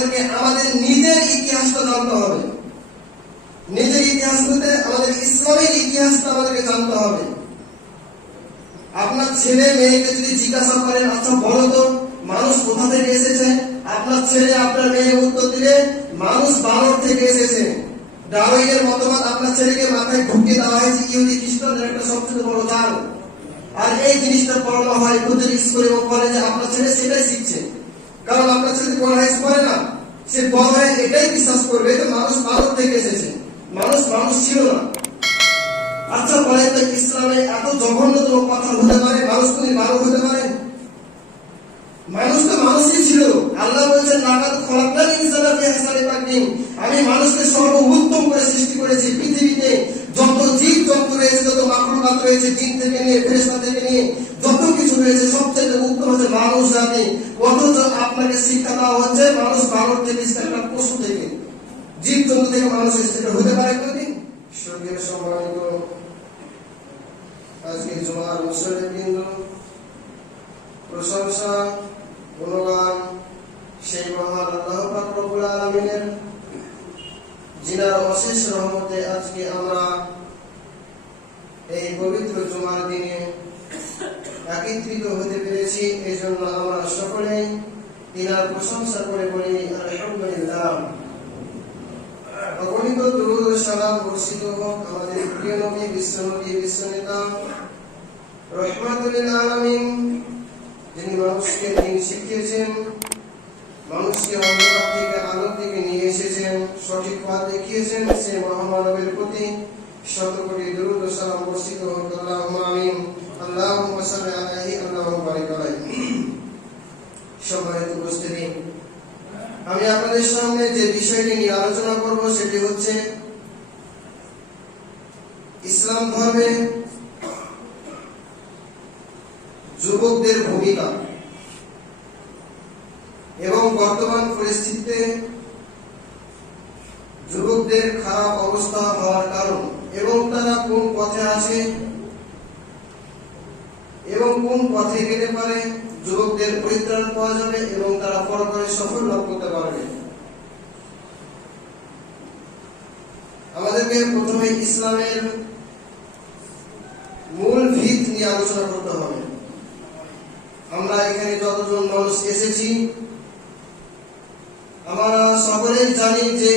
আমাদেরকে আমাদের নিজের ইতিহাসটা জানতে হবে। নিজের ইতিহাস বলতে আমাদের ইসলামের ইতিহাসটা আমাদেরকে জানতে হবে। আপনার ছেলে মেয়েকে যদি জিজ্ঞাসা করেন, আচ্ছা বলো তো মানুষ কোথা থেকে এসেছে, আপনার ছেলে আপনার মেয়ে উত্তর দিলে মানুষ বানর থেকে এসেছে। ডারউইনের মতবাদ আপনার ছেলেকে মাথায় ঢুকিয়ে দেওয়া হয়েছে ইহুদি খ্রিস্টানদের একটা সবচেয়ে বড় জাল। আর এই জিনিসটা পড়ানো হয় ওদের স্কুলে এবং কলেজে, আপনার ছেলে সেটাই শিখছে। কারণ আপনার ছেলে পড়াশোনা করে না, সে বড় হয়ে এটাই বিশ্বাস করবে যে মানুষ বানর থেকে এসেছে, মানুষ ছিল না। আচ্ছা বলেন তো ইসলামে এত জঘন্যতম কথা হতে পারে? মানুষ কোনদিন মানব হতে পারে? মানুষ তো মানুষই ছিল। আল্লাহ বলেছেন লাকাদ খলাকনাল ইনসানা ফি আহসানি তাকওয়িম, আমি মানুষকে সর্বোত্তম করে সৃষ্টি করেছি। পৃথিবীতে যত জীব জন্তু রয়েছে, যত মাখলুকাত রয়েছে, জিন থেকে নিয়ে ফেরেশতা থেকে নিয়ে যত কিছু রয়েছে, সবচেয়ে উত্তম হচ্ছে মানুষ জাতি। অথচ আপনাকে শিক্ষা দেওয়া হচ্ছে মানুষ বানর থেকে, একটা পশু থেকে, জীব জন্তু থেকে মানুষ এসেছে। হতে পারে কোনদিন? সঙ্গে সম্মানিত আজকে জুমার মুসল্লিবৃন্দ, প্রশংসা গুণগান সেই মহান আল্লাহ পাক রব্বুল আলামিনের, যিনার অশেষ রহমতে আজকে আমরা এই পবিত্র জুমার দিনে একত্রিত হতে পেরেছি। এই জন্য আমরা সকলেই তিনার প্রশংসা করে বলি আলহামদুলিল্লাহ। অগণিত দুরূদ ও সালাম বর্ষিত হোক আমাদের প্রিয় নবী, বিশ্বনবী, বিশ্বনেতা, রাহমাতুল লিল আলামিন, যিনি মানুষকে দিন শিখিয়েছেন, মানুষকে অন্ধকার থেকে আলোর দিকে নিয়ে এসেছেন, সঠিক পথ দেখিয়েছেন। সে মহামানবের প্রতি শত কোটি দুরূদ ও সালাম বর্ষিত হোক। আল্লাহুম্মা আমিন। আল্লাহুম্মা সাল্লি আলাইহি, আল্লাহুম্মা বারিক আলাইহি। সম্মানিত উপস্থিতি, আমি আপনাদের সামনে যে বিষয়টি নিয়ে আলোচনা করব সেটি হচ্ছে ইসলাম ধর্মে যুবকদের ভূমিকা এবং বর্তমান পরিস্থিতিতে যুবকদের খারাপ অবস্থা হওয়ার কারণ এবং তারা কোন পথে আছে এবং কোন পথে গেলে পারে যুবকদের পরিত্রাণ পাওয়া যাবে এবং তারা পরকালে সফল লাভ করতে পারবে। আমাদেরকে প্রথমে ইসলামের মূল ভিত নিয়ে আলোচনা করতে হবে। আমরা এখানে যতজন মানুষ এসেছি, আমরা সকলেই জানি যে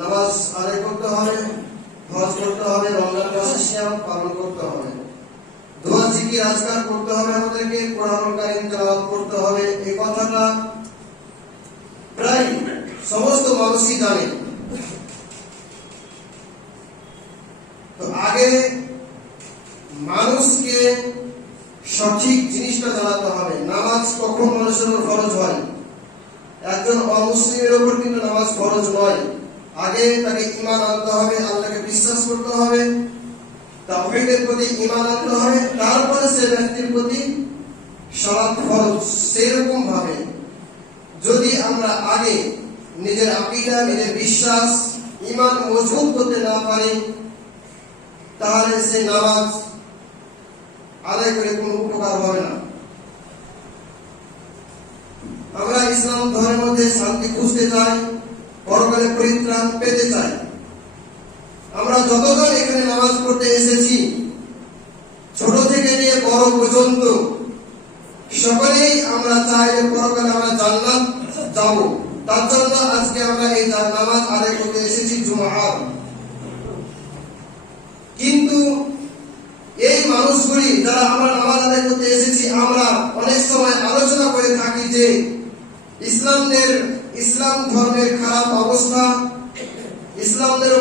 নামাজ আদায় করতে হবে, হজ করতে হবে, রমজান মাসে সিয়াম পালন করতে হবে, দোয়া জিকির আজকার করতে হবে, আমাদেরকে কোরআনুল কারীম তেলাওয়াত করতে হবে। এই কথাটা প্রায় সমস্ত মানুষই জানে। তো আগে মানুষকে সঠিক জিনিসটা জানাতে হবে। নামাজ কখন মানুষের উপর ফরজ হয়? একজন অমুসলিমের উপর কিন্তু নামাজ ফরজ নয়। আগে তাকে ঈমান আনতে হবে, আল্লাহকে বিশ্বাস করতে হবে, তাওহীদের প্রতি ঈমান আনতে হবে, তারপরে সে ব্যক্তির প্রতি সালাত ফরজ। সেরকম ভাবে যদি আমরা আগে নিজের আকীদা, নিজের বিশ্বাস, ঈমান মজবুত করতে না পারি, তাহলে সে নামাজ আদায় করে কোনো উপকার হবে না। আমরা ইসলাম ধর্মের মধ্যে শান্তি খুঁজতে চাই, পরকালে পরিত্রাণ পেতে চাই। আমরা যতজন এখানে নামাজ পড়তে এসেছি, ছোট থেকে নিয়ে বড় পর্যন্ত সকলেই আমরা চাই যে পরকালে আমরা জান্নাত যাব। তার জন্য আজকে আমরা এই নামাজ আদায় করতে এসেছি জুমার। কিন্তু এই মানুষগুলি যারা আমরা নামাজ আদায় করতে এসেছি, আমরা অনেক সময় আলোচনা করে থাকি যে ইসলাম ধর্মের খারাপ অবস্থা, ইসলামের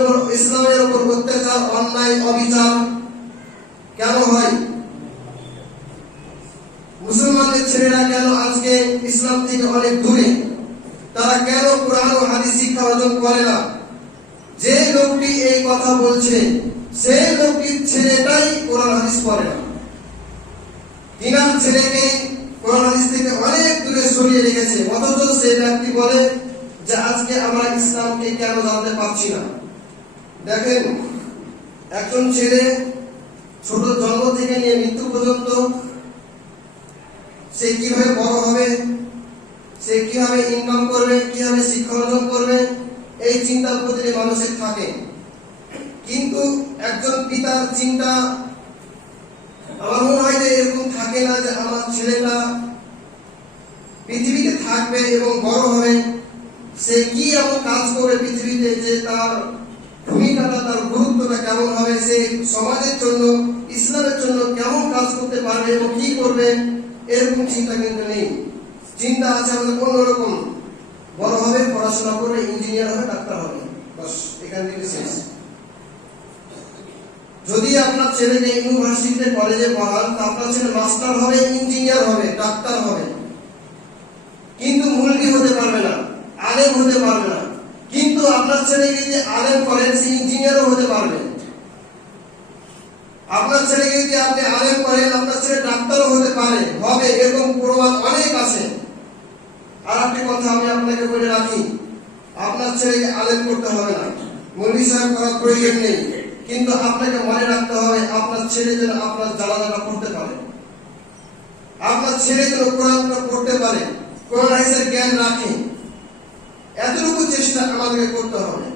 উপর অত্যাচার, অন্যায়, অবিচার কেন হয়? মুসলমানদের ছেলেরা কেন আজকে ইসলাম থেকে অনেক দূরে? তারা কেন কোরআন ও হাদিস শিক্ষা অর্জন করে না? যে লোকটি এই কথা বলছে সেই লোকটির ছেলেটাই কোরআন হাদিস পড়ে না। তিনার ছেলেকে কোরআন হাদিস থেকে অনেক দূরে সরিয়ে রেখেছে, অথচ সেই ব্যক্তি বলে যে আজকে আমরা ইসলামকে কেন জানতে পারছি না। দেখেন, একজন ছেলে ছোট জন্ম থেকে নিয়ে মৃত্যু পর্যন্ত সে কিভাবে বড় হবে, সে কিভাবে ইনকাম করবে, কিভাবে শিক্ষা অর্জন করবে, এই চিন্তার প্রতি মানুষের থাকে। কিন্তু একজন পিতার চিন্তা আমার মনে হয় যে এরকম থাকে না যে আমার ছেলেটা পৃথিবীতে থাকবে এবং বড় হবে, সে কি এমন কাজ করবে পৃথিবীতে যে তার ভূমিকাটা, তার গুরুত্বটা কেমন হবে, সে সমাজের জন্য, ইসলামের জন্য কেমন কাজ করতে পারবে এবং কি করবে, এরকম চিন্তা কিন্তু নেই। চিন্তা আছে আমাদের অন্যরকম, বড় হবে, পড়াশোনা করবে, ইঞ্জিনিয়ার হবে, ডাক্তার হবে, বাস এখান থেকে শেষ। যদি আপনার ছেলেকে ইউনিভার্সিটিতে কলেজে পড়ান, তা আপনার ছেলে মাস্টার হবে, ইঞ্জিনিয়ার হবে, ডাক্তার হবে, কিন্তু মুলবি হতে পারবে না, আলেম হতে পারবে না। কিন্তু আপনার ছেলেকে যদি আলেম করেন, সে ইঞ্জিনিয়ারও হতে পারবে। আপনার ছেলেকে যদি আপনি আলেম করেন, আপনার ছেলে ডাক্তারও হতে পারে, হবে, এরকম প্রমাণ অনেক আছে। আর একটি কথা আমি আপনাকে বলে রাখি, আপনার ছেলেকে আলেম করতে হবে না, মৌলভী সাহেব করার প্রয়োজন নেই, কিন্তু আপনাকে মনে রাখতে হবে আপনার ছেলে যেন আপনার জানাজাটা পড়তে পারে, আপনার ছেলে যেন কোরআনটা পড়তে পারে, কোরআন হাদিসের জ্ঞান রাখে, এতটুকু চেষ্টা আমাদেরকে করতে হবে।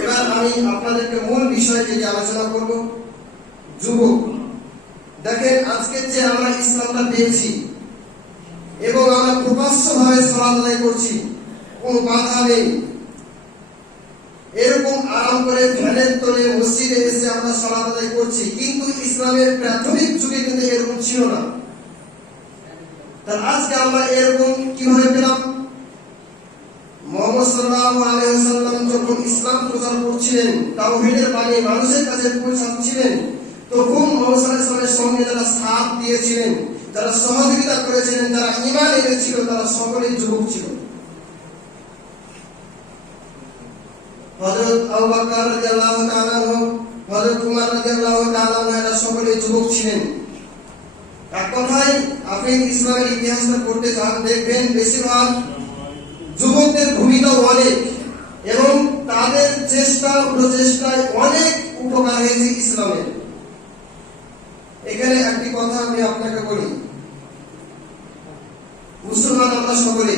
এবার আমি আপনাদেরকে মূল বিষয়টি আলোচনা করব, যুবক। দেখেন, আজকে যে আমরা ইসলামটা পেয়েছি এবং আমরা প্রকাশ্যভাবে সালাত আদায় করছি, কোন বাধা নেই, এরকম আরাম করে ফ্যানের তলে মসজিদে এসে আমরা সালাত আদায় করছি, কিন্তু ইসলামের প্রাথমিক যুগে কিন্তু এরকম ছিল না। তাহলে আজকে আমরা এরকম কিভাবে পেলাম? মুহাম্মদ সাল্লাল্লাহু আলাইহি ওয়াসাল্লাম যখন ইসলাম প্রচার করছিলেন, তাওহীদের বাণী মানুষের কাছে পৌঁছাচ্ছিলেন, তখন মুহাম্মদ সাল্লাল্লাহু আলাইহি ওয়াসাল্লামের সঙ্গে যারা সাথ দিয়েছিলেন, যারা সহযোগিতা করেছিলেন, যারা ঈমান এনেছিল, তারা সকলেই যুবক ছিল। হযরত আবু বকর রাদিয়াল্লাহু তাআলা আনহু, হযরত উমর রাদিয়াল্লাহু তাআলা আনহু, এরা সকলেই যুবক ছিলেন। এক কথায় আপনি ইসলামের ইতিহাসটা পড়তে চান, দেখবেন বেশিরভাগ যুবকদের ভূমিকা অনেক, এবং তাদের চেষ্টা প্রচেষ্টায় অনেক উপকার হয়েছে ইসলামের। এখানে একটি কথা আমি আপনাকে বলি, মুসলমান আমরা সকলে,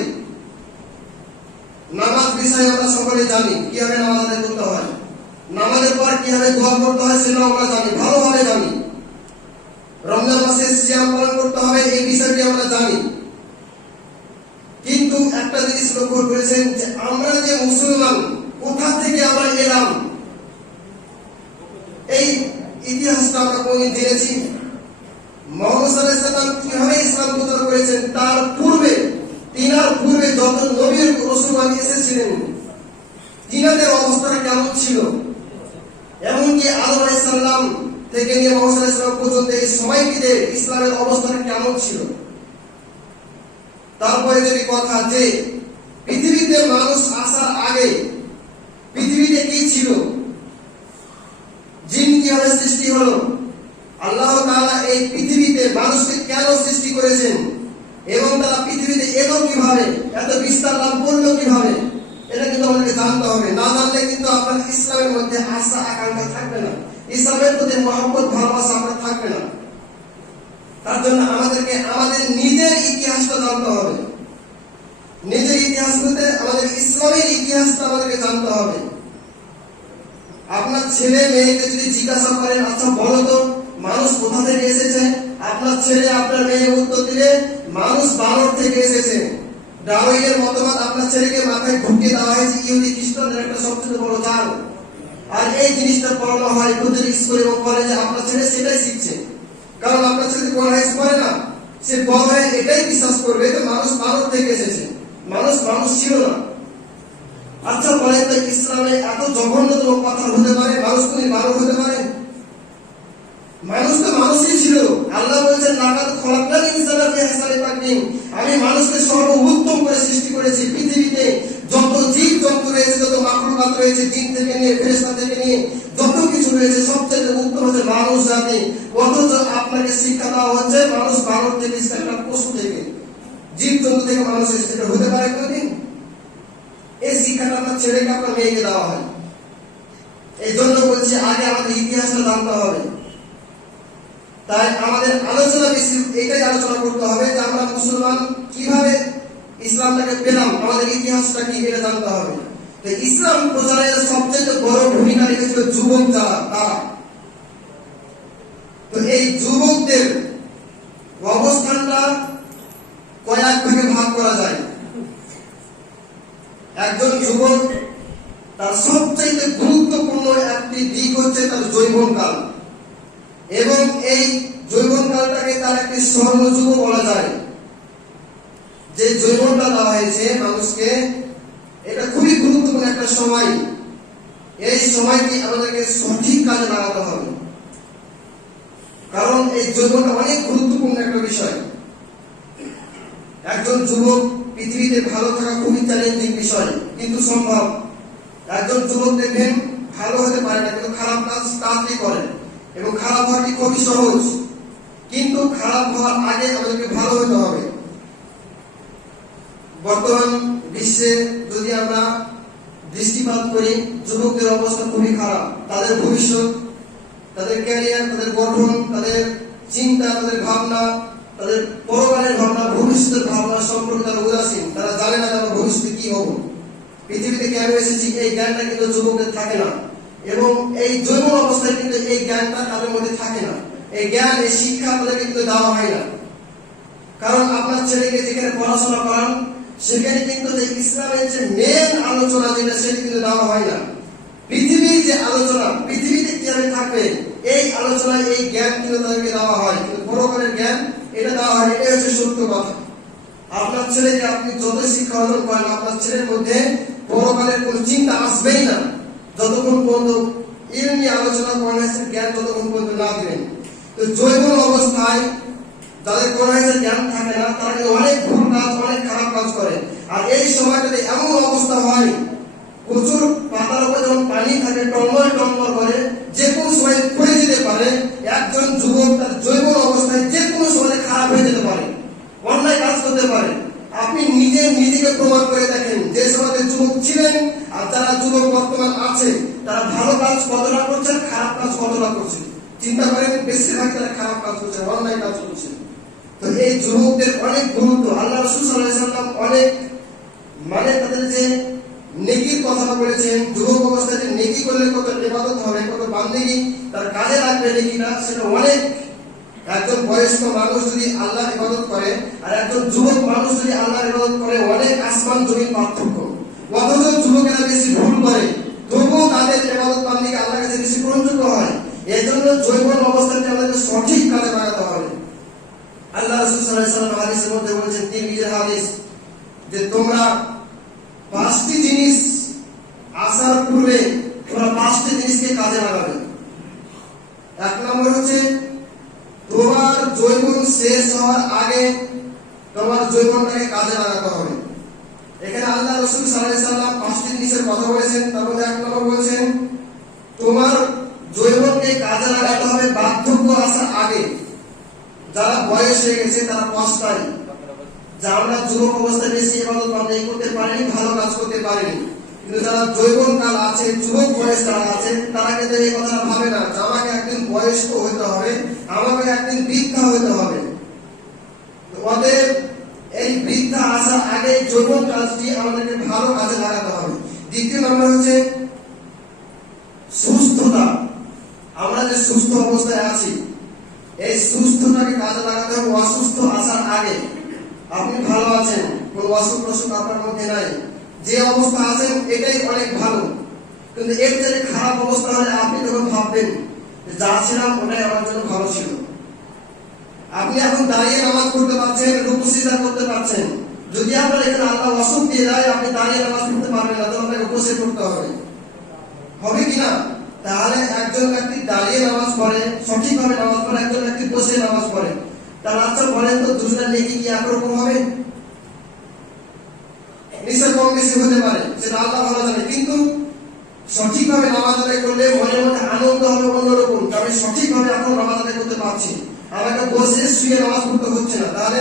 নামাজ বিষয়ে আমরা সকলে জানি, কিভাবে নামাজ আদায় করতে হয়, নামাজের পর কিভাবে দোয়া করতে হয় সেটাও আমরা জানি, ভালোভাবে জানি। রমজান মাসে সিয়াম পালন করতে হবে, এই বিষয়টি আমরা জানি। কিন্তু একটা জিনিস লক্ষ্য করেছেন যে আমরা যে মুসলমান, কোথা থেকে আমরা এলাম, এই ইতিহাসটা আমরা কোনদিন জেনেছি? মুহাম্মদ সাল্লাল্লাহু আলাইহি ওয়াসাল্লাম কিভাবে ইসলাম প্রচার করেছেন, তার পূর্বে, তিনার পূর্বে যত নবী রাসূলগণ এসেছিলেন, তিনাদের অবস্থাটা কেমন ছিল, এমনকি আদম আলাইহিস সালাম থেকে নিয়ে মুহাম্মদ সাল্লাল্লাহু আলাইহি ওয়াসাল্লাম পর্যন্ত এই সময়টিতে ইসলামের অবস্থাটা কেমন ছিল। তারপরে যদি কথা যে পৃথিবীতে মানুষ আসার আগে পৃথিবীতে কি ছিল, জিন কিভাবে সৃষ্টি হলো, আল্লাহ তাআলা এই পৃথিবীতে মানুষকে কেন সৃষ্টি করেছেন, এবং তারা পৃথিবীতে এলো কিভাবে, এত বিস্তার লাভ করলো কিভাবে, এটা কিন্তু আমাদেরকে জানতে হবে। না জানলে কিন্তু আপনার ইসলামের মধ্যে আশা আকাঙ্ক্ষা থাকবে না, ইসলামের প্রতি মহব্বত ভালোবাসা আপনার থাকবে না। তার জন্য আমাদেরকে আমাদের নিজের ইতিহাসটা জানতে হবে, নিজের ইতিহাস বলতে আমাদের ইসলামের ইতিহাসটা আমাদেরকে জানতে হবে। আপনার ছেলে মেয়েকে যদি জিজ্ঞাসা করেন, আচ্ছা বলো তো মানুষ কোথা থেকে এসেছে, আপনার ছেলে আপনার মেয়ে উত্তর দিলে মানুষ বানর থেকে এসেছে। ডারউইনের মতবাদ আপনার ছেলেকে মাথায় ঢুকিয়ে দেওয়া হয়েছে, ইহুদি খ্রিস্টানদের একটা সবচেয়ে বড় জাল। আর এই জিনিসটা পড়ানো হয় প্রতিটি স্কুল এবং কলেজে, আপনার ছেলে সেটাই শিখছে। কারণ আপনার ছেলে কোরআন হাদিস পড়ে না, সে বড় হয়ে এটাই বিশ্বাস করবে যে মানুষ বানর থেকে এসেছে, মানুষ ছিল না। আচ্ছা বলেন তো, ইসলামে এত জঘন্যতম কথা হতে পারে? মানুষ কোন বানর হতে পারে? মানুষ তো মানুষই ছিল। আল্লাহ বলেছেন, লাকাদ খলাকনাল ইনসানা ফি আহসানি তাকওয়িম, আমি মানুষকে সর্বোত্তম করে সৃষ্টি করেছি। পৃথিবীতে যত জীব জন্তু রয়েছে, যত মাখলুকাত রয়েছে, জিন থেকে নিয়ে ফেরেশতা থেকে নিয়ে যত কিছু রয়েছে, সবচেয়ে উত্তম হচ্ছে মানুষ জাতি। অথচ আপনাকে শিক্ষা দেওয়া হচ্ছে মানুষ বানর থেকে, একটা পশু থেকে, জীব জন্তু থেকে মানুষ এসেছে। এটা হতে পারে কোনদিন? এই শিক্ষাটা আপনার ছেলেকে, আপনার মেয়েকে দেওয়া হয়। এই জন্য বলছি আগে আমাদের ইতিহাসটা জানতে হবে, তাই আমাদের আলোচনা বেশি এটাই আলোচনা করতে হবে যে আমরা মুসলমান কিভাবে ইসলামটাকে পেলাম, আমাদের ইতিহাসটা কি এটা জানতে হবে। তো ইসলাম প্রচারের সবচেয়ে বড় ভূমিকা রেখেছিল যুবক যারা তারা। তো এই যুবকদের অবস্থানটা কয়েক ভাগে ভাগ করা যায়। একজন যুবক তার সবচেয়ে গুরুত্বপূর্ণ একটি দিক হচ্ছে তার যৌবনকাল, এবং এই যৌবনকালটাকে তার একটি স্বর্ণযুগ বলা যায়। যে যৌবনটা দেওয়া হয়েছে মানুষকে, এটা খুবই গুরুত্বপূর্ণ একটা সময়। এই সময়টি আমাদেরকে সঠিক কাজে লাগাতে হবে, কারণ এই যৌবনটা অনেক গুরুত্বপূর্ণ একটা বিষয়। একজন যুবক পৃথিবীতে ভালো থাকা খুবই চ্যালেঞ্জিং বিষয়, কিন্তু সম্ভব। একজন যুবক দেখবেন ভালো হতে পারে না, কিন্তু খারাপ কাজ তাড়াতাড়ি করে, এবং খারাপ হওয়াটি খুবই সহজ। কিন্তু খারাপ হওয়ার আগে আমাদেরকে ভালো হতে হবে। বর্তমান বিশ্বে যদি আমরা দৃষ্টিপাত করি, যুবকদের অবস্থা খুবই খারাপ। তাদের ভবিষ্যৎ, তাদের ক্যারিয়ার, তাদের গঠন, তাদের চিন্তা, তাদের ভাবনা, তাদের পরকালের ভাবনা, ভবিষ্যতের ভাবনা সম্পর্কে তারা উদাসীন। তারা জানে না আমরা ভবিষ্যতে কি হব, পৃথিবীতে কেন এসেছি, এই জ্ঞানটা কিন্তু যুবকদের থাকে না। এবং এই যৌবন অবস্থায় কিন্তু এই জ্ঞানটা তাদের মধ্যে থাকে না। এই জ্ঞান, এই শিক্ষা তাদেরকে কিন্তু দেওয়া হয় না। কারণ আপনার ছেলেকে যেখানে পড়াশোনা করান, সেখানে কিন্তু যে ইসলামের যে মেন আলোচনা যেটা, সেটা কিন্তু দেওয়া হয় না। পৃথিবীর যে আলোচনা, পৃথিবীতে কিভাবে থাকবে, এই আলোচনায় এই জ্ঞান কিন্তু তাদেরকে দেওয়া হয়, কিন্তু পরকালের জ্ঞান এটা দেওয়া হয়। এটাই হচ্ছে সত্য কথা। আপনার ছেলেকে আপনি যত শিক্ষা অর্জন করেন, আপনার ছেলের মধ্যে পরকালের কোন চিন্তা আসবেই না, যতক্ষণ পর্যন্ত এর নিয়ে আলোচনা করা হয়েছে জ্ঞান যতক্ষণ পর্যন্ত না দিবেন। তো যৌবন অবস্থায় যাদের কোন জ্ঞান থাকে না, তারা অনেক ভুল কাজ, অনেক খারাপ কাজ করে। আর এই সময়টাতে এমন অবস্থা হয়, প্রচুর পাতার উপরে যখন পানি থাকে টলমল টলমল করে, যে কোনো সময় পড়ে যেতে পারে। একজন যুবক তার যৌবন অবস্থায় যে কোনো সময় খারাপ হয়ে যেতে পারে, অন্যায় কাজ করতে পারে। আপনি নিজেকে প্রমাণ করে দেখেন, যে সময় যুবক ছিলেন আর যারা যুবক বর্তমান আছে, তারা ভালো কাজ কতটা করছেন, খারাপ কাজ কতটা করছে। চিন্তা করেন, বেশিরভাগ তারা খারাপ কাজ করছে, অন্যায় কাজ করছে। তো এই যুবকদের অনেক গুরুত্ব। আল্লাহ রাসূল সাল্লাল্লাহু আলাইহি ওয়াসাল্লাম অনেক তাদের যে নেকির কথা বলেছেন, যুবক অবস্থায় যে নেকি করলে কত ইবাদত হবে, কত বান্দেগী তার কাজে লাগবে নেকিটা, সেটা অনেক। একজন বয়স্ক মানুষ যদি আল্লাহর ইবাদত করে আর একজন যুবক মানুষ যদি আল্লাহর ইবাদত করে, অনেক আসমান জমিন পার্থক্য। অথচ যুবকেরা বেশি ভুল করে, তবুও তাদের ইবাদত বান্দেগী আল্লাহর কাছে বেশি গ্রহণযোগ্য হয়। এই জন্য যৌবন অবস্থাতে আমাদের সঠিক কাজে লাগাতে হবে। আল্লাহ রাসূল সাল্লাল্লাহু আলাইহি ওয়াসাল্লাম হাদিসের মধ্যে বলেছেন, তিরমিজির হাদিস, যে তোমরা 5টি জিনিস আসার পূর্বে তোমরা 5টি জিনিসকে কাজে লাগাবে। 1 নম্বর হচ্ছে তোমার যৌবন শেষ হওয়ার আগে তোমার যৌবনটাকে কাজে লাগাতে হবে। এখানে আল্লাহ রাসূল সাল্লাল্লাহু আলাইহি ওয়াসাল্লাম 5টি জিনিসের কথা বলেছেন। তার মধ্যে 1 নম্বর বলেছেন, তোমার যৌবনকে কাজে লাগাতে হবে বার্ধক্য আসার আগে। যারা বয়স হয়ে গেছে তারা পস্তায় যে আমরা যুবক অবস্থায় বেশি ইবাদত বান্দেগী করতে পারিনি, ভালো কাজ করতে পারিনি। কিন্তু যারা যৌবন কাল আছে, যুবক বয়স যারা আছে, তারা কিন্তু এই কথা ভাবে না যে আমাকে একদিন বয়স্ক হতে হবে, আমাকে একদিন বৃদ্ধা হতে হবে। অতএব এই বৃদ্ধা আসার আগে যৌবন কাজটি আমাদেরকে ভালো কাজে লাগাতে হবে। দ্বিতীয় নম্বর হচ্ছে সুস্থতা। আমরা যে সুস্থ অবস্থায় আছি, এই সুস্থতাকে কাজে লাগাতে হবে অসুস্থ আসার আগে। আপনি ভালো আছেন, কোন অসুখ প্রসুখ আপনার মধ্যে নাই, যে অবস্থা আছেন এটাই অনেক ভালো। কিন্তু এর থেকে খারাপ অবস্থা হলে আপনি যখন ভাববেন যা ছিলাম ওটাই আমার জন্য ভালো ছিল। আপনি এখন দাঁড়িয়ে নামাজ পড়তে পারছেন, রুকু সিজদা করতে পারছেন। যদি আপনার এখানে আল্লাহ অসুখ দিয়ে দেয়, আপনি দাঁড়িয়ে নামাজ পড়তে পারবেন না, তখন আপনাকে বসে পড়তে হবে, হবে কিনা? তাহলে একজন ব্যক্তি দাঁড়িয়ে নামাজ পড়ে, সঠিকভাবে নামাজ পড়ে, একজন ব্যক্তি বসে নামাজ পড়ে, তার আচ্ছা বলেন তো দুজনের নেকি কি একরকম হবে? নিশ্চয় কম বেশি হতে পারে, সেটা আল্লাহ ভালো জানে। কিন্তু সঠিকভাবে নামাজ আদায় করলে মনের মধ্যে আনন্দ হবে অন্যরকম, আমি সঠিকভাবে এখন নামাজ আদায় করতে পারছি, আমাকে বসে শুয়ে নামাজ পড়তে হচ্ছে না। তাহলে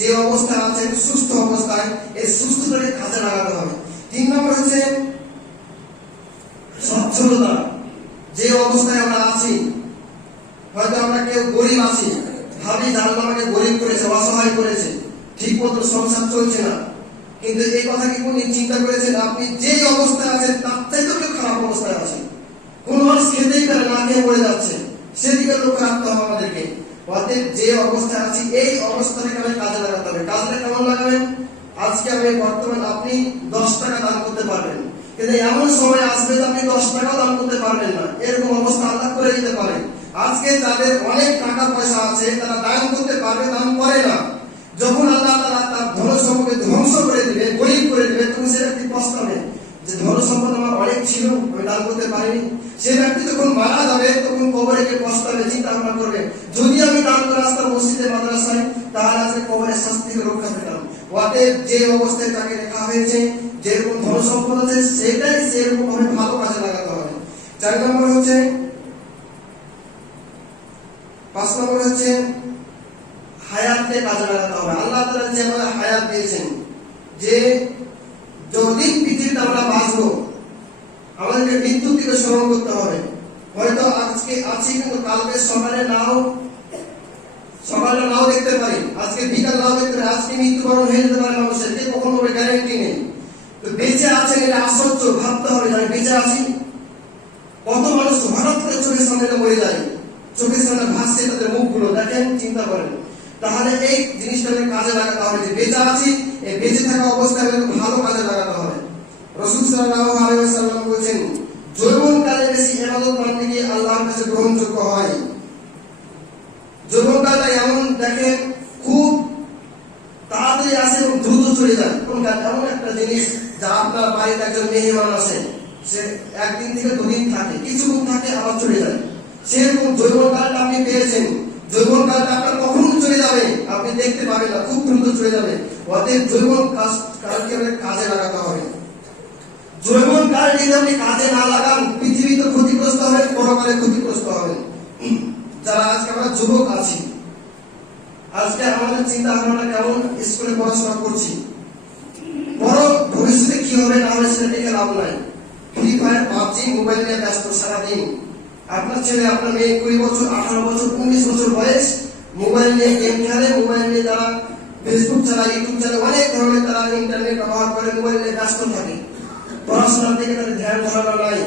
যে অবস্থা আছে সুস্থ অবস্থায়, এই সুস্থতাকে কাজে লাগাতে হবে। 3 নম্বর হচ্ছে সচ্ছলতা। যে অবস্থায় আমরা আছি, হয়তো আমরা কেউ গরিব আছি, ভাবি যে আল্লাহ আমাকে গরিব করেছে, অসহায় করেছে, ঠিক মতো সংসার চলছে না, কিন্তু এই কথা কি কোন চিন্তা করেছেন আপনি যেই অবস্থায় আছেন তার চাইতেও কেউ খারাপ অবস্থায় আছে, কোন মানুষ খেতেই পারে না, খেয়ে মরে যাচ্ছে, সেদিকে লক্ষ্য রাখতে হবে আমাদেরকে। অতএব যে অবস্থায় আছি এই অবস্থাটাকে আমি কাজে লাগাতে হবে। কাজটা কেমন লাগাবেন? আজকে আমি বর্তমান আপনি 10 টাকা দান করতে পারবেন, কিন্তু এমন সময় আসবে যে আপনি 10 টাকাও দান করতে পারবেন না, এরকম অবস্থা আল্লাহ করে দিতে পারে। আজকে যাদের অনেক টাকা পয়সা আছে তারা দান করতে পারবে, দান করে না। যখন আল্লাহ তাআলা তার ধন সম্পদকে ধ্বংস করে দিবে, গরিব করে দিবে, তখন সে ব্যক্তি পস্তাবে যে ধন সম্পদ আমার অনেক ছিল, আমি দান করতে পারিনি। সে ব্যক্তি যখন মারা যাবে তখন কবরে গিয়ে পস্তাবে, চিন্তা ভাবনা করবে, যদি আমি দান করে আসতাম মসজিদে মাদ্রাসায় তাহলে আজকে কবরের শাস্তি থেকে রক্ষা পেতাম। অতএব যে অবস্থায় তাকে রেখা হয়েছে, যেরকম ধন সম্পদ আছে সেটাই সেরকম ভাবে ভালো কাজে লাগাতে হবে। 4 নম্বর হচ্ছে 5 নম্বর হচ্ছে হায়াতকে কাজে লাগাতে হবে। আল্লাহ তাআলা যে আমাদের হায়াত দিয়েছেন, যে যতদিন পৃথিবীতে আমরা বাঁচবো আমাদেরকে মৃত্যুর দিকে স্মরণ করতে হবে। হয়তো আজকে আছি কিন্তু কালকে সকালে নাও দেখতে পারি, আজকে বিকাল নাও দেখতে পারি, আজকে মৃত্যুবরণ হয়ে যেতে পারে মানুষের, কে কখন হবে গ্যারান্টি নেই। তো বেঁচে আছেন এটা আশ্চর্য, ভাবতে হবে যে আমি বেঁচে আছি। কত মানুষ হঠাৎ করে চোখের সামনে মরে যায়, চোখের সামনে ভাসছে তাদের মুখগুলো, দেখেন, চিন্তা করেন। তাহলে এই জিনিসটাকে কাজে লাগাতে হবে, যে বেঁচে আছি, এই বেঁচে থাকা অবস্থায় ভালো কাজে লাগাতে হবে। রাসূল সাল্লাল্লাহু আলাইহি ওয়াসাল্লাম বলেছেন, যৌবনকালে বেশি ইবাদত বান্দেগি আল্লাহর কাছে গ্রহণযোগ্য হয়। যৌবনকালটা এমন দেখেন খুব তাড়াতাড়ি আসে এবং দ্রুত চলে যায়। এমন একটা জিনিস যা আপনার বাড়িতে একজন মেহমান আসে, সে একদিন থেকে 2 দিন থাকে, কিছুক্ষণ থাকে আবার চলে যায়। সেরকম যৌবনকালটা আপনি পেয়েছেন, যৌবনকালটা আপনার কখন চলে যাবে আপনি দেখতে পাবেন না, খুব দ্রুত চলে যাবে। অতএব যৌবনকালকে কাজে লাগাতে হবে। যৌবনকাল যদি আপনি কাজে না লাগান পৃথিবীতে ক্ষতিগ্রস্ত হবেন, পরকালে ক্ষতিগ্রস্ত হবেন। যারা আজকে আমরা যুবক আছি, আজকে আমাদের চিন্তা ভাবনা কেমন, স্কুলে পড়াশোনা করছি, বড় ভবিষ্যতে কি হবে না হবে সেটা দেখে লাভ নাই। ফ্রি ফায়ার, পাবজি, মোবাইল নিয়ে ব্যস্ত সারাদিন। আপনার ছেলে আপনার মেয়ে 20 বছর, 18 বছর, 19 বছর বয়স, মোবাইল নিয়ে গেম খেলে, মোবাইল নিয়ে তারা ফেসবুক চালায়, ইউটিউব চালায়, অনেক ধরনের তারা ইন্টারনেট ব্যবহার করে, মোবাইল নিয়ে ব্যস্ত থাকে। পড়াশোনার দিকে তাদের ধ্যান ধারণা নাই।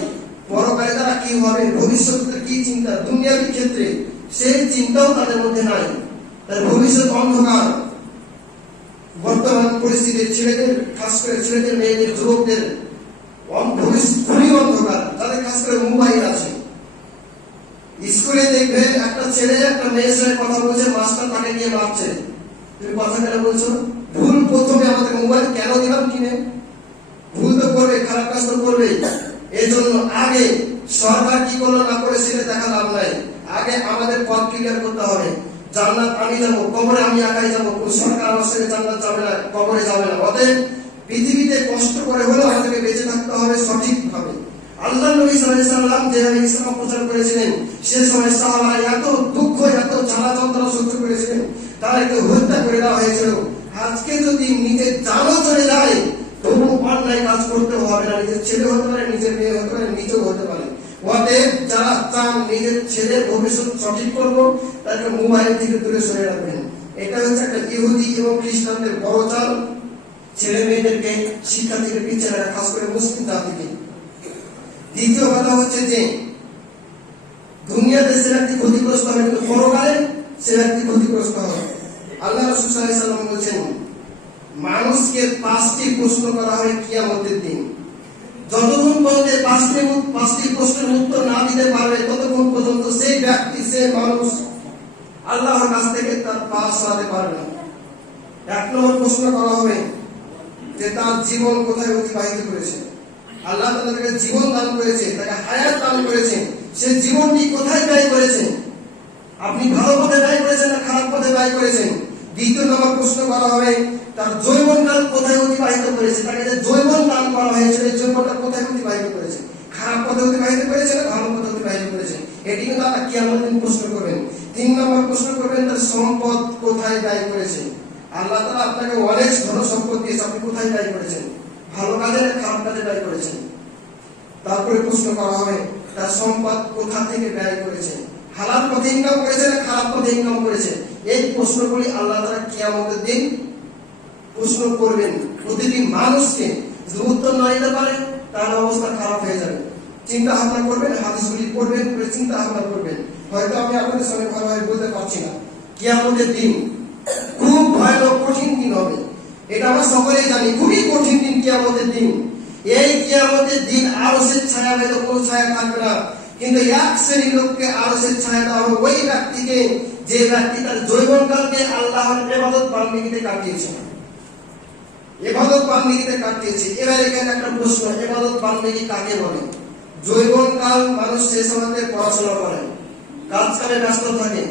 পরকালে তারা কি হবে, ভবিষ্যতের কি চিন্তা, দুনিয়াবী ক্ষেত্রে সেই চিন্তাও তাদের মধ্যে নাই। তার ভবিষ্যৎ অন্ধকার। বর্তমান পরিস্থিতির ছেলেদের, খাস করে ছেলেদের, মেয়েদের, যুবকদের ভবিষ্যৎ খুবই অন্ধকার। তাদের খাস করে মোবাইল আছে। স্কুলে দেখবে একটা ছেলে একটা মেয়ের সাথে কথা বলছে, মাস্টার তাকে গিয়ে মারছে। তুমি কথা কেন বলছো? ভুল প্রথমে আমাদের মোবাইল কেন দিলাম কিনে? ভুল তো করবে, খারাপ কাজ তো করবে। এই জন্য আগে সরকার কি করলো না করে সেটা দেখা লাভ নাই। আগে আমাদের পথ ক্লিয়ার করতে হবে। জান্নাত আমি যাবো, কবরে আমি একাই যাবো, সরকার আমার সঙ্গে জান্নাত যাবে না, কবরে যাবে না। অতএব পৃথিবীতে কষ্ট করে হলেও আমাদেরকে বেঁচে থাকতে হবে সঠিকভাবে। আল্লাহ নবী সাল্লাল্লাহু আলাইহি ওয়াসাল্লাম যেভাবে ইসলাম প্রচার করেছিলেন, সে সময় সাহাবারা এত দুঃখ, এত জ্বালা যন্ত্রণা সহ্য করেছিলেন, তাদেরকে হত্যা করে দেওয়া হয়েছিল। আজকে যদি নিজের জানও চলে যায় তবু অন্যায় কাজ করতে হবে না। নিজের ছেলে হতে পারে, নিজের মেয়ে হতে পারে, নিজেও হতে পারে। অতএব যারা চান নিজের ছেলের ভবিষ্যৎ সঠিক করবো, তাদেরকে মোবাইল থেকে দূরে সরে রাখবেন। এটা হচ্ছে একটা ইহুদি এবং খ্রিস্টানদের বড় চাল, ছেলে মেয়েদেরকে শিক্ষা থেকে পিছিয়ে রাখা, খাস করে মুসলিম জাতিকে। দ্বিতীয় কথা হচ্ছে যে দুনিয়াতে সে ব্যক্তি ক্ষতিগ্রস্ত হবে, কিন্তু পরকালে সে ব্যক্তি ক্ষতিগ্রস্ত হবে। আল্লাহ রাসূল সাল্লাল্লাহু আলাইহি ওয়াসাল্লাম বলেছেন, মানুষকে 5টি প্রশ্ন করা হয় কিয়ামতের দিন। যতক্ষণ পর্যন্ত 5টি প্রশ্নের উত্তর না দিতে পারবে ততক্ষণ পর্যন্ত সেই ব্যক্তি, সেই মানুষ আল্লাহর কাছ থেকে তার পা সরাতে পারবে না। 1 নম্বর প্রশ্ন করা হবে যে তার জীবন কোথায় অতিবাহিত করেছে। আল্লাহ তাকে জীবন দান করেছে, তাকে হায়াত দান করেছে, সে জীবনটি কোথায় ব্যয় করেছে। আপনি ভালো পথে ব্যয় করেছেন না খারাপ পথে ব্যয় করেছেন। 2 নম্বর প্রশ্ন করা হবে তার যৌবনকাল কোথায় অতিবাহিত করেছে, তাকে যে যৌবন দান করা হয়েছে এই যৌবনটা কোথায় অতিবাহিত করেছে, খারাপ পথে অতিবাহিত করেছে না ভালো পথে অতিবাহিত করেছে। এটি কিন্তু আল্লাহ কিয়ামতের দিন প্রশ্ন করবেন। 3 নম্বর প্রশ্ন করবেন তার সম্পদ কোথায় ব্যয় করেছে। আল্লাহ তাআলা আপনাকে অনেক ধন সম্পদ দিয়েছে, আপনি কোথায় ব্যয় করেছেন, ভালো কাজে না খারাপ কাজে ব্যয় করেছেন। তারপরে প্রশ্ন করা হবে তার সম্পদ কোথা থেকে ব্যয় করেছে। হালাল পথে ইনকাম করেছে না খারাপ পথে ইনকাম করেছে, এই প্রশ্নগুলি আল্লাহ তাআলা কিয়ামতের দিন প্রশ্ন করবেন প্রতিটি মানুষকে। যদি উত্তর না দিতে পারে তাহলে অবস্থা খারাপ হয়ে যাবে। চিন্তা ভাবনা করবেন, হাদিসগুলি পড়বেন, চিন্তা ভাবনা করবেন। হয়তো আমি আপনাদের সঙ্গে ভালোভাবে বলতে পারছি না। কিয়ামতের দিন খুব ভয়ানক কঠিন দিন হবে, এটা আমরা সকলেই জানি। খুবই কঠিন দিন কিয়ামতের দিন। এই কিয়ামতের দিন আরশের ছায়া হয়তো কোনো ছায়া থাকবে না, কিন্তু এক শ্রেণীর লোককে আরশের ছায়া দেওয়া হবে, ওই ব্যক্তিকে যে ব্যক্তি তার যৌবনকালকে আল্লাহর ইবাদত বান্দেগিতে কাটিয়েছে। ইবাদত বান্দেগিতে কাটিয়েছে। এবার এখানে একটা প্রশ্ন, ইবাদত বান্দেগি কাকে বলে? যৌবনকাল মানুষ সে সময়তে পড়াশোনা করে, কাজ কামে ব্যস্ত থাকে।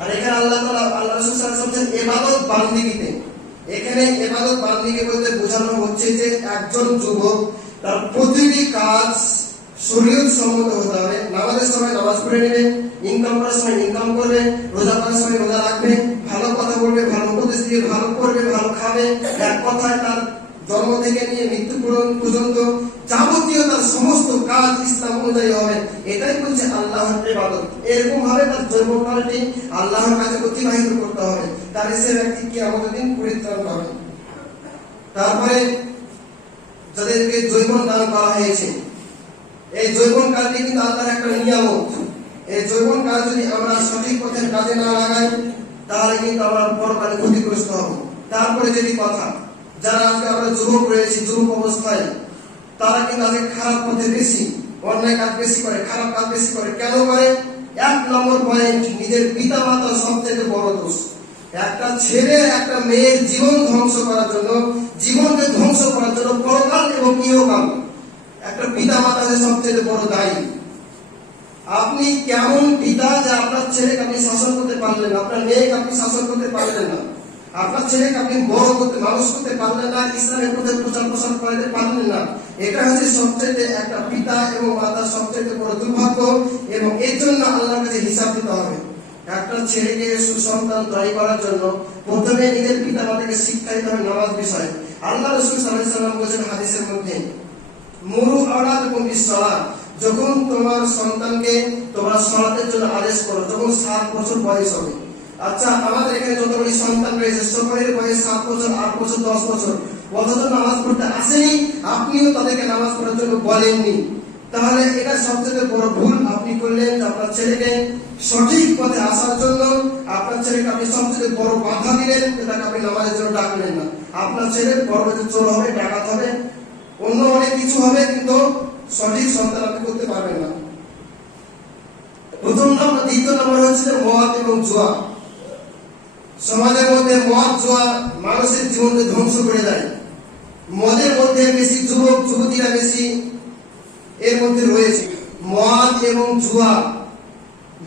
আর এখানে আল্লাহ রাসূল সাল্লাল্লাহু আলাইহি ওয়াসাল্লাম বলেন ইবাদত বান্দেগিতে। এখানে ইবাদত বান্দেগি বলতে বোঝানো হচ্ছে যে একজন যুবক তার প্রতিটি কাজ শরীয়ত সম্মত হতে হবে। নামাজের সময় নামাজ পড়ে নেবে, ইনকাম করার সময় ইনকাম করবে, রোজা করার সময় রোজা রাখবে, ভালো কথা বলবে, ভালো উপদেশ দিয়ে ভালো করবে, ভালো খাবে। এক কথায় তার জন্ম থেকে নিয়ে মৃত্যু পর্যন্ত যাবতীয় তার সমস্ত কাজ ইসলাম অনুযায়ী হবে। এটাই বলছে আল্লাহর ইবাদত। এরকম ভাবে তার জন্মকালটি আল্লাহর কাছে অতিবাহিত করতে হবে, তার সে ব্যক্তি কিয়ামতের দিন পরিত্রাণ পাবে। তারপরে যাদেরকে যৌবন দান করা হয়েছে, এই যৌবন কালটি কিন্তু আল্লাহর একটা নিয়ামত। এই যৌবন কাল যদি আমরা সঠিক পথের কাজে না লাগাই তাহলে কিন্তু আমরা পরকালে ক্ষতিগ্রস্ত হব। তারপরে যদি কথা, যারা আজকে আমরা যুবক রয়েছি, যুবক অবস্থায় তারা কিন্তু আজকে খারাপ পথে বেশি, অন্যায় কাজ বেশি করে, খারাপ কাজ বেশি করে। কেন করে? এক নম্বর পয়েন্ট, নিজের পিতা মাতার সবথেকে বড় দোষ। একটা ছেলে একটা মেয়ের জীবন ধ্বংস করার জন্য, জীবনকে ধ্বংস করার জন্য পরকাল এবং ইহকাল একটা পিতা মাতা সবচেয়ে বড় দায়ী। আপনি কেমন পিতা যে আপনার ছেলেকে আপনি শাসন করতে পারলেন না, আপনার মেয়েকে আপনি শাসন করতে পারলেন না, আপনার ছেলেকে আপনি বড় করতে মানুষ করতে পারলেন না, ইসলামের পথে প্রচার প্রসার করাতে পারলেন না। এটা হচ্ছে সবচেয়ে একটা পিতা এবং মাতার সবচেয়ে বড় দুর্ভাগ্য, এবং এর জন্য আল্লাহর কাছে হিসাব দিতে হবে। একটা ছেলেকে সুসন্তান তৈরি করার জন্য প্রথমে নিজের পিতা মাতাকে শিক্ষা দিতে হবে নামাজ বিষয়ে। আল্লাহ রাসূল সাল্লাল্লাহু আলাইহি ওয়াসাল্লাম বলেছেন হাদিসের মধ্যে, মুরু আওলাদাকুম বিস-সালাত, যখন তোমার সন্তানকে তোমরা সালাতের জন্য আদেশ করো, যখন 7 বছর বয়স হবে। আচ্ছা, আমাদের এখানে যতগুলি সন্তান রয়েছে সকলের বয়স 7 বছর, 8 বছর, 10 বছর, অথচ নামাজ পড়তে আসেনি, আপনিও তাদেরকে নামাজ পড়ার জন্য বলেননি। তাহলে এটা সবচেয়ে বড় ভুল আপনি করলেন। আপনার ছেলেকে সঠিক পথে আসার জন্য আপনার ছেলেকে আপনি সবচেয়ে বড় বাধা দিলেন, তাকে আপনি নামাজের জন্য ডাকলেন না। আপনার ছেলে পরবর্তী চোর হবে, ডাকাত হবে, অন্য অনেক কিছু হবে, কিন্তু সঠিক সন্তান আপনি করতে পারবেন না। প্রথম নম্বর। দ্বিতীয় নম্বর হচ্ছে মদ এবং জুয়া। সমাজের মধ্যে মদ জুয়া মানুষের জীবনকে ধ্বংস করে দেয়। মদের মধ্যে বেশি যুবক যুবতীরা বেশি এর মধ্যে রয়েছে। মদ এবং জুয়া,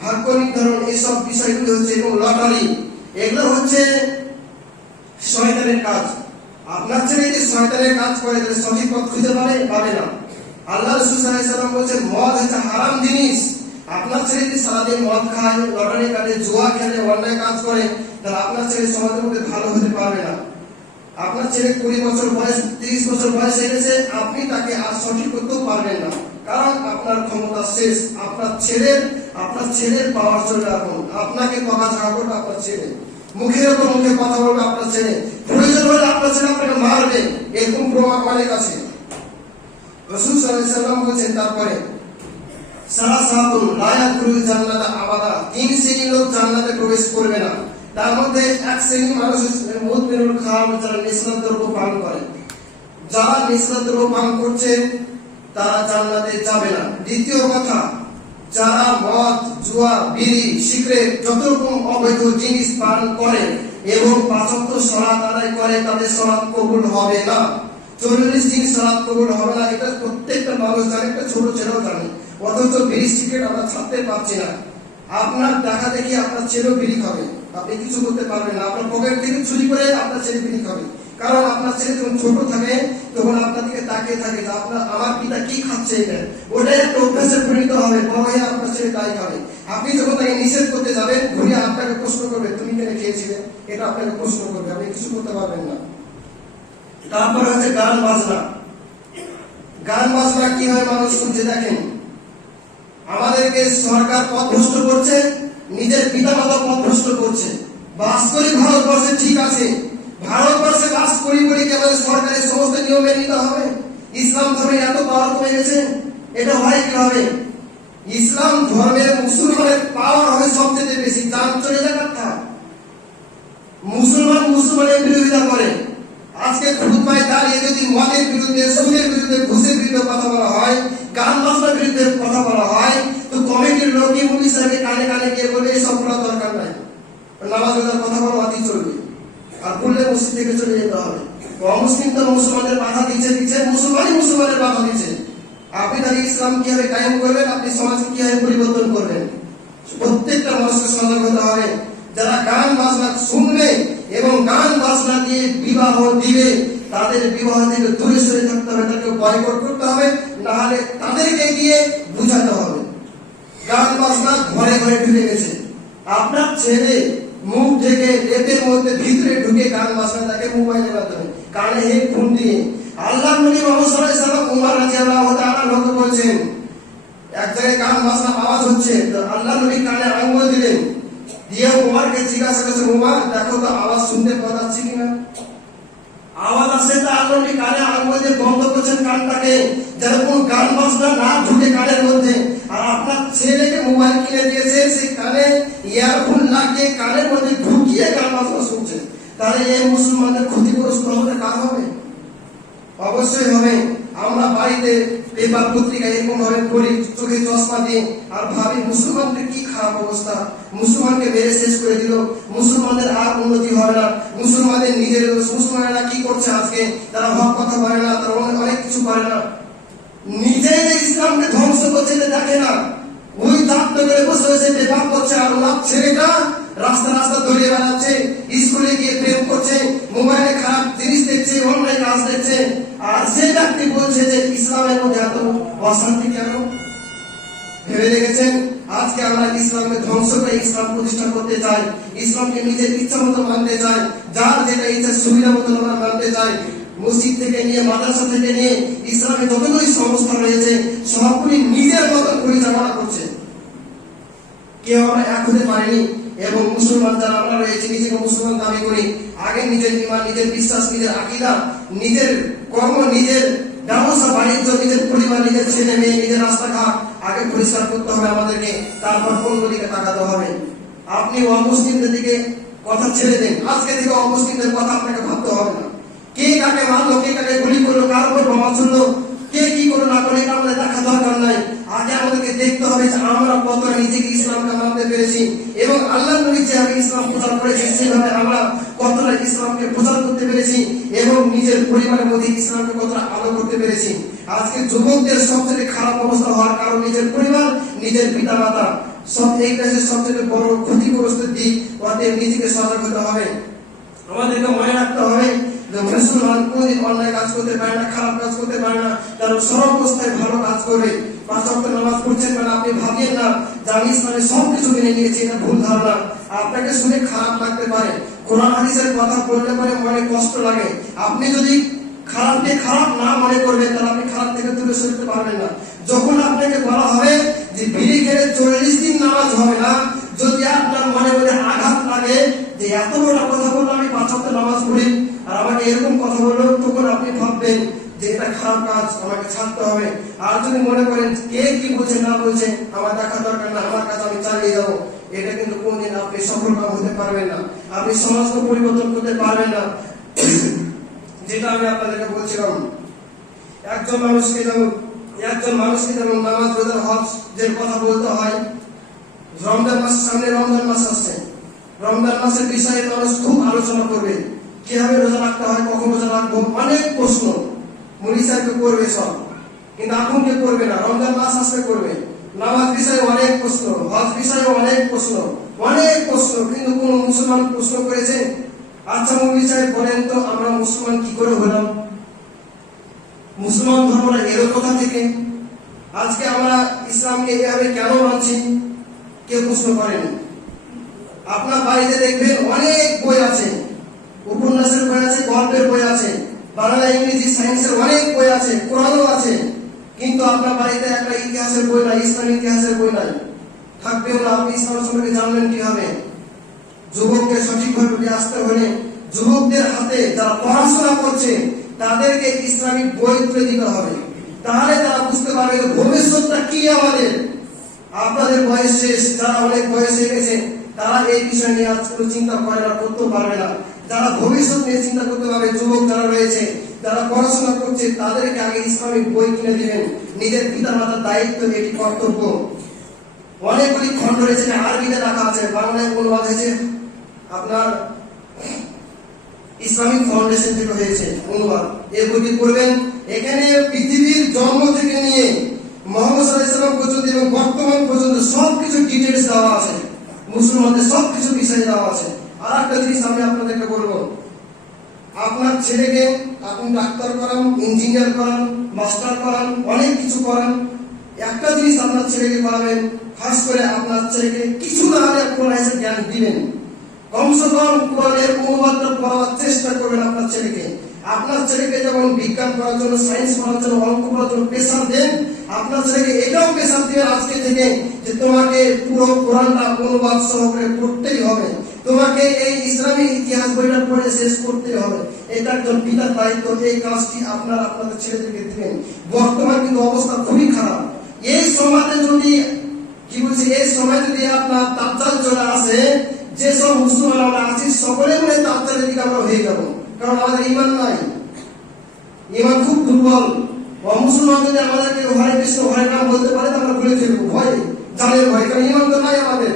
ভাগ্য নির্ধারণ, এইসব বিষয়গুলি হচ্ছে, এবং লটারি, এগুলো হচ্ছে শয়তানের কাজ। আপনার ছেলে যদি শয়তানের কাজ করে তাহলে সঠিক পথ খুঁজে পাবে না। আল্লাহ রাসূল সাল্লাল্লাহু আলাইহি ওয়াসাল্লাম বলেছেন মদ হচ্ছে হারাম জিনিস। আপনার ছেলে যদি সারাদিন মদ খায়, লটারি কাটে, জুয়া খেলে, অন্যায় কাজ করে, তাহলে আপনার ছেলে সমাজের মধ্যে ভালো হতে পারবে না। আপনার ছেলে 20 বছর বয়স, 30 বছর বয়স হয়ে গেছে, আপনি তাকে আর সঠিক করতেও পারবেন না, কারণ আপনার ক্ষমতা শেষ। আপনার ছেলের পাওয়ার চলে এখন, আপনাকে কথা ছাড়া করবে আপনার ছেলে, মুখের উপর মুখে কথা বলবে আপনার ছেলে, প্রয়োজন হলে আপনার ছেলে আপনাকে মারবে, এরকম প্রমাণ অনেক আছে। রাসূল সাল্লাল্লাহু আলাইহি ওয়াসাল্লাম বলেছেন তারপরে সালাসাতুন লা ইয়াদখুলুল জান্নাতা আবাদা, 3 শ্রেণীর লোক জান্নাতে প্রবেশ করবে না। তার মধ্যে এক শ্রেণীর মানুষ মুদমিনুল খামর, যারা নেশা দ্রব্য পান করে। যারা নেশা দ্রব্য পান করছে তারা জান্নাতে যাবে না। দ্বিতীয় কথা, যারা মদ, জুয়া, বিড়ি, সিগারেট, যত রকম অবৈধ জিনিস পান করে এবং 5 ওয়াক্ত সালাত আদায় করে, তাদের সালাত কবুল হবে না। 40 দিন সালাত কবুল হবে না, এটা প্রত্যেকটা মানুষ জানে, একটা ছোট ছেলেও জানে। অথচ বিড়ি সিগারেট আমরা ছাড়তে পারছি না। আপনার দেখা দেখি আপনার ছেলেও বিড়ি খাবে, আপনি কিছু করতে পারবেন না। আপনার পকেট থেকে চুরি করে আপনার ছেলে বিড়ি খাবে, কারণ আপনার ছেলে যখন ছোট থাকে তখন আপনার দিকে তাকিয়ে থাকে যে আমার পিতা কি খাচ্ছে, এটা ওটাই একটা অভ্যাসে পরিণত হবে, বড় হয়ে আপনার ছেলে তাই খাবে। আপনি যখন তাকে নিষেধ করতে যাবেন, ঘুরে আপনাকে প্রশ্ন করবে তুমি কেন খেয়েছিলে, এটা আপনাকে প্রশ্ন করবে, আপনি কিছু করতে পারবেন না। তারপর হচ্ছে গান বাজনা। গান বাজনা কি হয় মানুষ শুনছে দেখেন। আমাদেরকে সরকার পথভ্রষ্ট করছে, নিজের পিতামাতা পথভ্রষ্ট করছে। বাস করি ভারতবর্ষে, ঠিক আছে, ভারতবর্ষে বাস করি বলে কি আমাদের সরকারের সমস্ত নিয়ম মেনে নিতে হবে? ইসলাম ধর্মের এত পাওয়ার কমে গেছে, এটা হয় কিভাবে? ইসলাম ধর্মের মুসলমানের পাওয়ার হবে সবচেয়ে বেশি, যান চলে যাক থাক। মুসলমানের বিরোধিতা করে। আজকে খুতবায় দাঁড়িয়ে যদি মদের বিরুদ্ধে, সুদের বিরুদ্ধে, ঘুষের বিরুদ্ধে কথা বলা হয়, গান বাজনার বিরুদ্ধে কথা বলা হয়, তো কমিটির লোক ইমাম সাহেবকে কানে কানে গিয়ে বলে এসব করা দরকার নাই, নামাজ রোজার কথা বলা অতি চলবে, আর বললে মসজিদ থেকে চলে যেতে হবে। অমুসলিম তো মুসলমানদের বাধা দিচ্ছে, মুসলমানের বাধা দিচ্ছে। আপনি তাহলে ইসলাম কিভাবে কায়েম করবেন? আপনি সমাজকে কিভাবে পরিবর্তন করবেন? প্রত্যেকটা মানুষকে সজাগ হতে হবে। যারা গান বাজনা শুনবে এবং গান বাজনা দিয়ে বিবাহ দিবে, তাদের বিবাহ থেকে দূরে সরে থাকতে হবে, তাদেরকে বয়কট করতে হবে, না হলে তাদেরকে গিয়ে বুঝাতে হবে। গান বাজনা ঘরে ঘরে ঢুকে গেছে। আপনার ছেলে মুখ থেকে লেপের মধ্যে ভিতরে ঢুকে গান বাজনা দেখে মোবাইলের মাধ্যমে, কানে হেডফোন দিয়ে। আল্লাহ নবী মুহাম্মদ সাল্লাল্লাহু আলাইহি ওয়াসাল্লাম উমর রাদিয়াল্লাহু তাআলা লোকে বলছেন, এক জায়গায় গান বাজনা আওয়াজ হচ্ছে, তো আল্লাহ নবী কানে আঙ্গুল দিলেন, দিয়ে উমরকে জিজ্ঞাসা করেছে, উমর দেখো তো আওয়াজ শুনতে পাওয়া যাচ্ছে কিনা? আওয়াজ আসে, তা আল্লাহ নবী কানে আঙ্গুল দিয়ে বন্ধ করছেন কানটাকে, যেন কোনো গান বাজনা না ঢুকে কানের মধ্যে। আর আপনার ছেলেকে মোবাইল কিনে দিয়েছে, সেই কানে ইয়ারফোন লাগিয়ে কানের মধ্যে ঢুকিয়ে গান বাজনা শুনছে। তাহলে এই মুসলমানদের ক্ষতিগ্রস্ত হবে কার হবে? অবশ্যই হবে। আমরা বাড়িতে পেপার পত্রিকা এরকম ভাবে পড়ি চোখে চশমা দিয়ে, আর ভাবি মুসলমানদের কি খারাপ অবস্থা, মুসলমানকে মেরে শেষ করে দিল, মুসলমানদের আর উন্নতি হবে না, মুসলমানদের নিজের মুসলমানেরা কি করছে আজকে, তারা হক কথা বলে না, তারা অনেক কিছু করে না, নিজে যে ইসলামকে ধ্বংস করছে দেখে না। ওই দাপ্ত করে বসে বসে পেপার করছে, আর ওনার ছেলেটা রাস্তা রাস্তা দৌড়িয়ে বেড়াচ্ছে, স্কুলে গিয়ে প্রেম করছে, মোবাইলে খারাপ জিনিস দেখছে, অনলাইন কাজ দেখছে, আর সে ব্যক্তি বলছে যে ইসলামের মধ্যে এত অশান্তি কেন? ভেবে দেখেছেন? আজকে আমরা ইসলামকে ধ্বংস করে ইসলাম প্রতিষ্ঠা করতে চাই, ইসলামকে নিজের ইচ্ছা মতো মানতে চাই, যার যেটা ইচ্ছা সুবিধা মতো আমরা মানতে চাই। মসজিদ থেকে নিয়ে, মাদ্রাসা থেকে নিয়ে, ইসলামে যতগুলি সংস্থা রয়েছে সবগুলি নিজের মতন পরিচালনা করছে। কেউ আমরা এক হতে পারিনি। এবং মুসলমান যারা আমরা রয়েছে, নিজেকে মুসলমান দাবি করি, আগে নিজের ঈমান, নিজের বিশ্বাস, নিজের আকীদা, নিজের কর্ম, নিজের ব্যবসা বাণিজ্য, নিজের পরিবার, নিজের ছেলে মেয়ে, নিজের রাস্তাঘাট আগে পরিষ্কার করতে হবে আমাদেরকে, তারপর কোন দিকে তাকাতে হবে। আপনি অমুসলিমদের দিকে কথা ছেড়ে দেন, আজকে থেকে অমুসলিমদের কথা আপনাকে ভাবতে হবে না। কে কাকে মারলো, কে কাকে গুলি করলো, কার উপর বোমা ছুড়লো, কে কি করে না করে, এটা আমাদের দেখা দরকার নাই। আগে আমাদেরকে দেখতে হবে যে আমরা কত নিজেকে ইসলামকে মানতে পেরেছি, এবং আল্লাহ নবী যেভাবে ইসলাম প্রচার করেছে সেভাবে আমরা কতটা ইসলামকে প্রচার করতে পেরেছি, এবং নিজের পরিবারের মধ্যে ইসলামকে কতটা আলো করতে পেরেছি। আজকে যুবকদের সবচেয়ে খারাপ অবস্থা হওয়ার কারণ নিজের পরিবার, নিজের পিতা মাতা, সব এই দেশের সবচেয়ে বড় ক্ষতিগ্রস্ত দিক। ওদের নিজেকে সজাগ হতে হবে। আমাদেরকে মনে রাখতে হবে যে মুসলমান কোনদিন অন্যায় কাজ করতে পারে না, খারাপ কাজ করতে পারে না, তার সর্বাবস্থায় ভালো কাজ করবে। 5 ওয়াক্ত নামাজ পড়ছেন মানে আপনি ভাবিয়েন না যে আমি ইসলামে সবকিছু মেনে নিয়েছি, এটা ভুল ধারণা। আপনাকে শুনে খারাপ লাগতে পারে, কোরআন হাদিসের কথা বললে পরে মনে কষ্ট লাগে। আপনি যদি খারাপকে খারাপ না মনে করবেন, তাহলে আপনি খারাপ থেকে দূরে সরতে পারবেন না। যখন আপনাকে বলা হবে যে বিড়ি খেলে 40 দিন নামাজ হবে না, যদি আপনার মনে মনে আঘাত লাগে যে এত বড় কথা বললো, আমি 5 ওয়াক্ত নামাজ পড়ি আর আমাকে এরকম কথা বললো, তখন আপনি ভাববেন যে এটা খারাপ কাজ, আমাকে ছাড়তে হবে। আর যদি মনে করেন কে কি বলছে না বলছে আমার দেখা দরকার না, আমার কাজ আমি চালিয়ে যাবো, এটা কিন্তু কোনদিন আপনি সফল কাম হতে পারবেন না, আপনি সমাজকে পরিবর্তন করতে পারবেন না। যেটা আমি আপনাদেরকে বলছিলাম, একজন মানুষকে যেমন নামাজ, রোজা, হজের কথা বলতে হয়। রমজান মাস সামনে, রমজান মাস আসছে, রমজান মাসের বিষয়ে মানুষ খুব আলোচনা করবে, কিভাবে রোজা রাখতে হয়, কখন রোজা রাখবো, অনেক প্রশ্ন মুনি সাহেবকে করবে সব, কিন্তু এখন কে করবে না, রমজান মাস আসলে করবে। নামাজ বিষয়ে অনেক প্রশ্ন, হজ বিষয়ে অনেক প্রশ্ন, কিন্তু কোন মুসলমান প্রশ্ন করেছে? আচ্ছা মুনি সাহেব বলেন তো, আমরা মুসলমান কি করে হলাম? মুসলমান ধর্মটা এর কোথা থেকে? আজকে আমরা ইসলামকে এভাবে কেন মানছি? কেউ প্রশ্ন করেনি। আপনার বাড়িতে দেখবেন অনেক বই আছে, উপন্যাসের বই আছে, গল্পের বই আছে, বাংলা, ইংরেজি, সায়েন্সের অনেক বই আছে, কোরআনও আছে, কিন্তু আপনার বাড়িতে একটা ইতিহাসের বই নাই, ইসলামিক ইতিহাসের বই নাই, থাকবেও না। আপনি ইসলাম সম্পর্কে জানলেন কিভাবে? যুবককে সঠিকভাবে নিয়ে আসতে হলে যুবকদের হাতে যারা পড়াশোনা করছে তাদেরকে ইসলামিক বই তুলে দিতে হবে, তাহলে তারা বুঝতে পারবে ভবিষ্যৎটা কি আমাদের। আপনাদের বয়স শেষ, যারা অনেক বয়স হয়ে গেছে তারা এই বিষয় নিয়ে আজ কোনো চিন্তা করে না, করতে পারবে না। যারা ভবিষ্যৎ নিয়ে চিন্তা করতে পারবে, যুবক যারা রয়েছে যারা পড়াশোনা করছে তাদেরকে আগে ইসলামিক বই কিনে দিবেন। নিজের পিতা মাতার দায়িত্ব, এটি কর্তব্য। অনেকগুলি খণ্ড রয়েছে, আরবিতে রাখা আছে, বাংলায় অনুবাদ হয়েছে, আপনার ইসলামিক ফাউন্ডেশন থেকে হয়েছে অনুবাদ। এই বইটি পড়বেন। এখানে পৃথিবীর জন্ম থেকে নিয়ে মুহাম্মদ সাল্লাল্লাহু আলাইহি ওয়াসাল্লাম পর্যন্ত এবং বর্তমান পর্যন্ত সবকিছু ডিটেইলস দেওয়া আছে, মুসলমানদের সবকিছু বিষয় দেওয়া আছে। আর একটা জিনিস আমি আপনাদেরকে বলবো, আপনার ছেলেকে আপনি ডাক্তার করান, ইঞ্জিনিয়ার করান, মাস্টার করান, অনেক কিছু করান, একটা জিনিস আপনার ছেলেকে করাবেন, খাস করে আপনার ছেলেকে কিছু না হলে কোরআনের জ্ঞান দিবেন। কমসে কম কোরআনের অনুবাদটা পড়ার চেষ্টা করবেন আপনার ছেলেকে। আপনার ছেলেকে যেমন বিজ্ঞান পড়ার জন্য, সায়েন্স পড়ার জন্য, অঙ্ক পড়ার জন্য প্রেশার দেন, আপনার ছেলেকে এটাও প্রেশার দিবেন আজকে থেকে যে তোমাকে পুরো কোরআনটা অনুবাদ সহকারে পড়তেই হবে, তোমাকে এই ইসলামিক ইতিহাস বইটা পড়ে শেষ করতে হবে। এটা একজন পিতার দায়িত্ব। এই কাজটি আপনারা আপনাদের ছেলেদেরকে দিবেন। বর্তমান কিন্তু অবস্থা খুবই খারাপ। এই সমাজে যদি এই সময় যদি আপনার দাজ্জাল চলে আসে, যেসব মুসলমান আমরা আছি সকলে মিলে দাজ্জালের দিকে আমরা হয়ে যাব, কারণ আমাদের ঈমান নাই, ঈমান খুব দুর্বল। মুসলমান যদি আমাদেরকে হরে কৃষ্ণ হরে রাম বলতে পারে আমরা ভুলে ফেলবো, ভয়, জানের ভয়, কারণ ঈমান তো নাই আমাদের।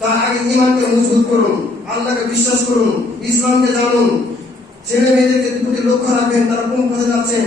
তার আগে ঈমানকে মজবুত করুন, আল্লাহকে বিশ্বাস করুন, ইসলামকে জানুন, ছেলে মেয়েদেরকে প্রতি লক্ষ্য রাখবেন তারা কোন পথে যাচ্ছেন।